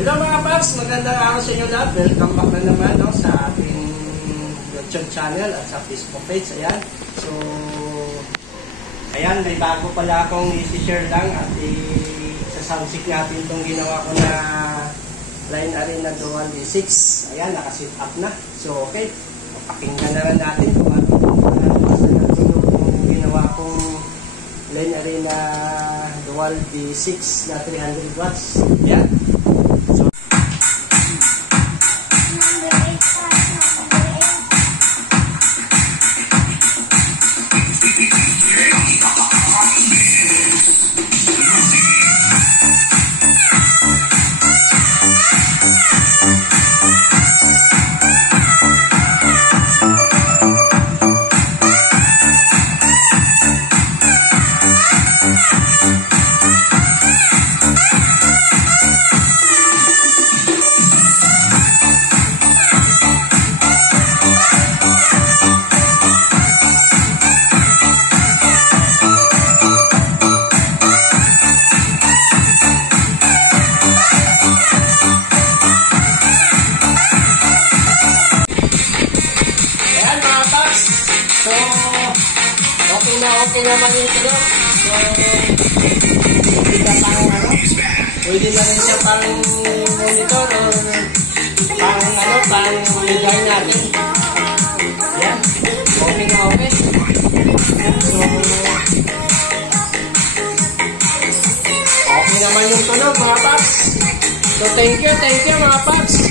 Hello mga Paps, magandang araw sa inyo lahat. Welcome back na naman sa ating YouTube channel at sa Facebook page. Ayan. So, ayan, may bago pala akong i-share lang at i-soundcheck natin itong ginawa ko na Line Arena Dual D6. Ayan, nakasit up na. So, okay. Pakinggan na rin natin kung ano yung ginawa kong Line Arena Dual D6 na 300 watts. Ayan. Okay naman yung tulog. So, pwede na rin siya pang monitor or pang lugay natin. Yan. Okay na okay. So, okay naman yung tulog mga Paps. So, thank you mga Paps.